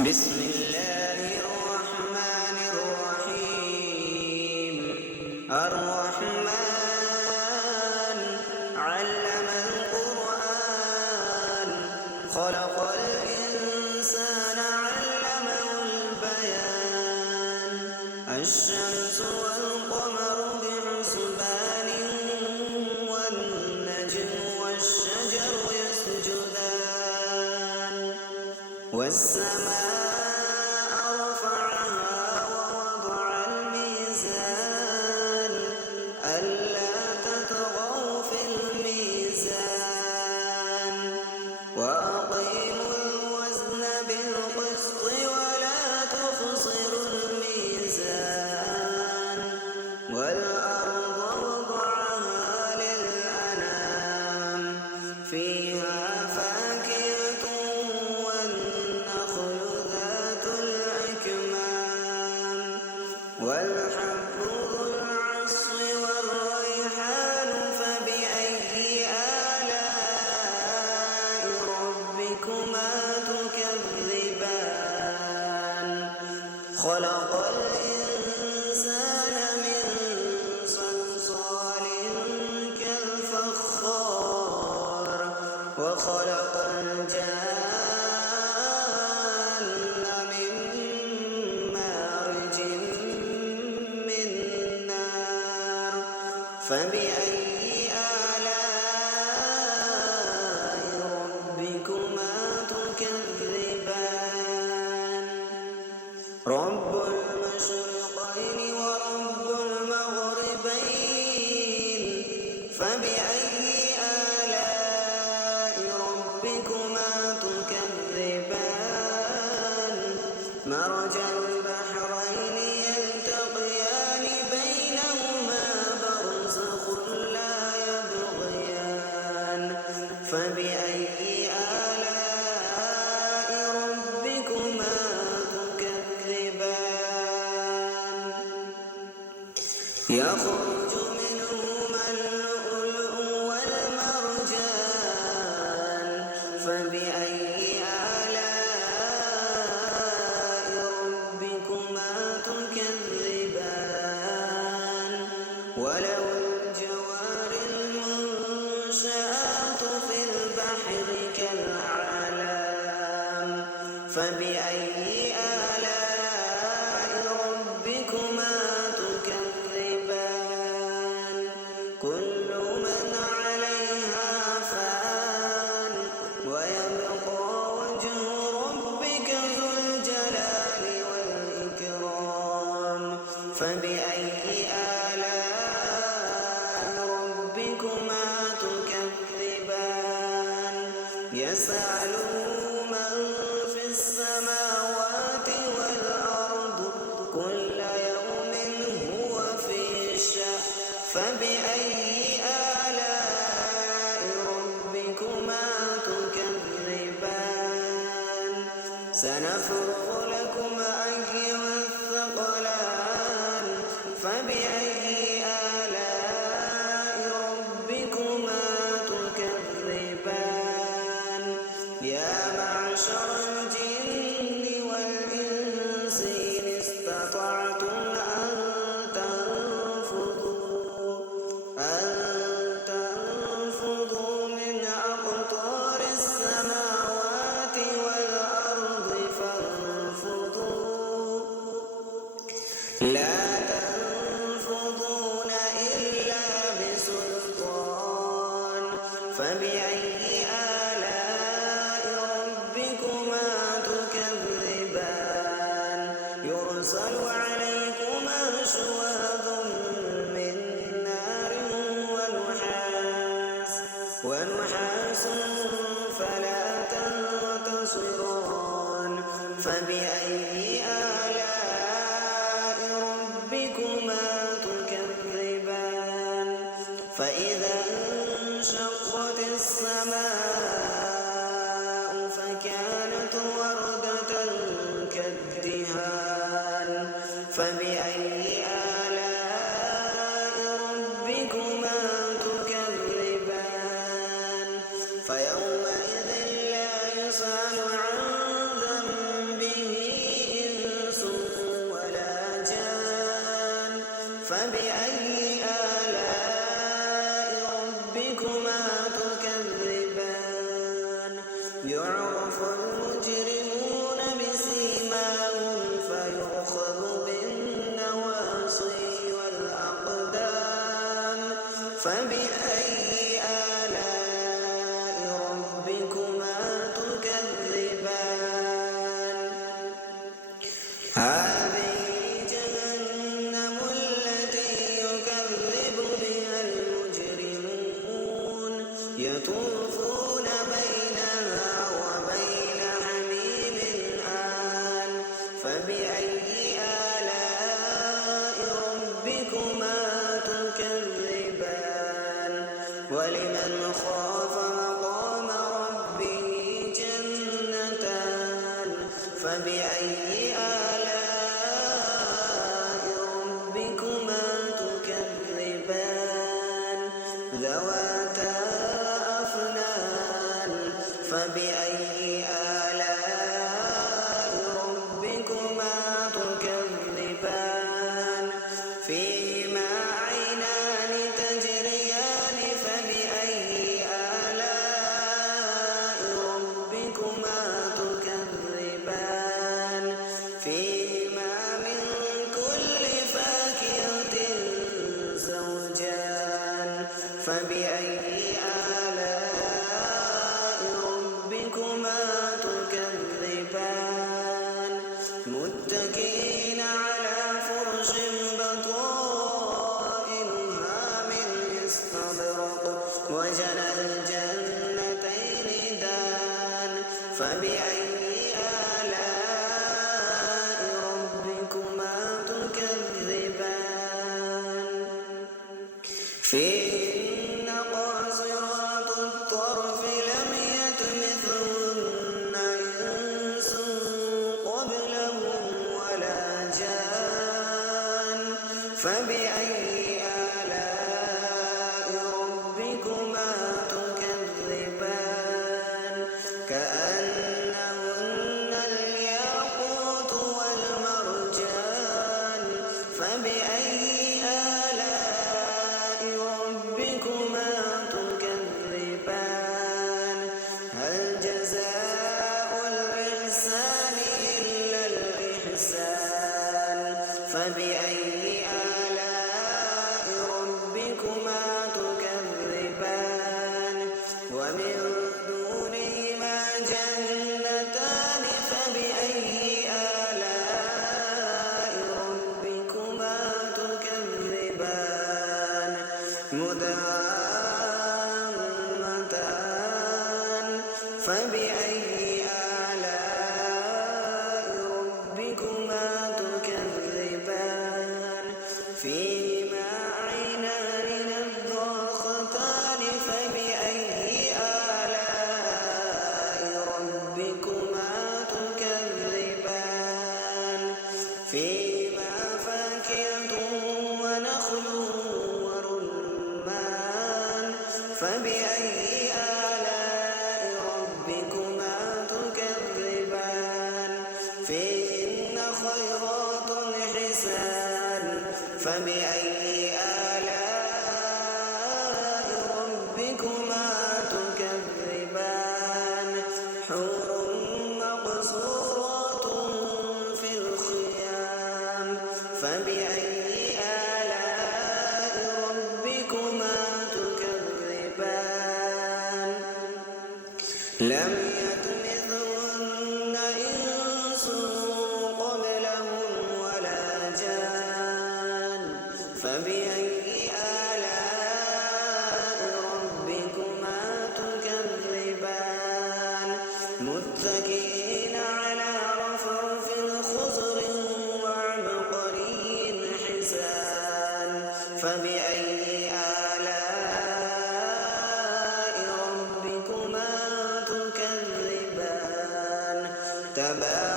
بسم الله الرحمن الرحيم. الرحمن علم القرآن خلق الإنسان علمه البيان. الشمس والقمر بحسبان والنجم والشجر يسجدان والسماء رفعها ووضع الميزان ألا تطغوا في الميزان وأقيموا الوزن بالقسط ولا تخسروا الميزان والأرض وضعها للأنام فيها فاكهة والنخل ذات الأكمام والحب ذو العصف والريحان فبأي آلاء ربكما تكذبان خلق الإنسان من صلصال كالفخار وخلق الجان من مارج من نار فبأي آلاء ربكما تكذبان رب المشرقين ورب المغربين فبأي آلاء ربكما تكذبان مرج البحرين يلتقيان بينهما برزخ لا يبغيان فبأي آلاء ربكما تكذبان يخرج منهما اللؤلؤ والمرجان فبأي آلاء ربكما تكذبان وله الجوار المنشآت في البحر كالأعلام فبأي آلاء ربكما تكذبان كل من عليها فان ويبقى وجه ربك ذو الجلال والإكرام فبأي آلاء ربكما تكذبان يسأله من في السماوات والأرض كل يوم هو في شأن فبأي آلاء ربكما تكذبان سنفرغ لكم أيها الثقلان فبأي آلاء ربكما تكذبان يا معشر الجن والإنس إن استطعتم أن تنفذوا من أقطار السماوات والأرض فانفذوا لا تنفذون إلا بسلطان فبأي آلاء ربكما تكذبان يرسل عليكما شواظ من نار ونحاس فلا تنتصران فبأي آلاء ربكما تكذبان فإذا انشقت السماء فكانت وردة كالدهان فبأي آلاء ربكما تكذبان فيومئذ لا يسأل عن ذنبه فبأي آلاء ربكما تكذبان يعرف المجرمون بسيماهم فيؤخذ بالنواصي والأقدام فبأي آلاء ربكما تكذبان هذه جهنم التي يكذب بها المجرمون يطوفون بينها وبين حميم آن فبأي آلاء ربكما تكذبان ولمن خاف مقام ربه جنتان فبأي آلاء ربكما تكذبان ذواتا أفنان فبأي آلاء ربكما تكذبان فيهما عينان تجريان فبأي آلاء ربكما تكذبان فيهما من كل فاكهة زوجان فبأي آلاء ربكما تكذبان متكئين على فرش بطائنها من استبرق وجنى الجنتين دان فبأي آلاء ربكما تكذبان فيهن قاصرات الطرف لم يطمثهن إنس قبلهم ولا جان فبأي آلاء ربكما تكذبان كأنهن الياقوت والمرجان فبأي آلاء ربكما تكذبان هل جزاء الإحسان إلا الإحسان فبأي آلاء ربكما تكذبان ومن دونهما جنتان فبأي آلاء ربكما تكذبان مدهامتان فبأي آلاء ربكما تكذبان فيهما عينان نضاختان فبأي آلاء ربكما تكذبان فيهما فاكهة ونخل ورمان فبأي آلاء ربكما تكذبان فيهن خيرات حسان فبأي آلاء ربكما تكذبان حور مقصورات في الخيام فبأي آلاء ربكما تكذبان لم يطمثهن إنس قبلهم ولا جان فبأي آلاء ربكما تكذبان متكئين على رفرف خضر وعبقري حسان فبأي آلاء ربكما تكذبان تبارك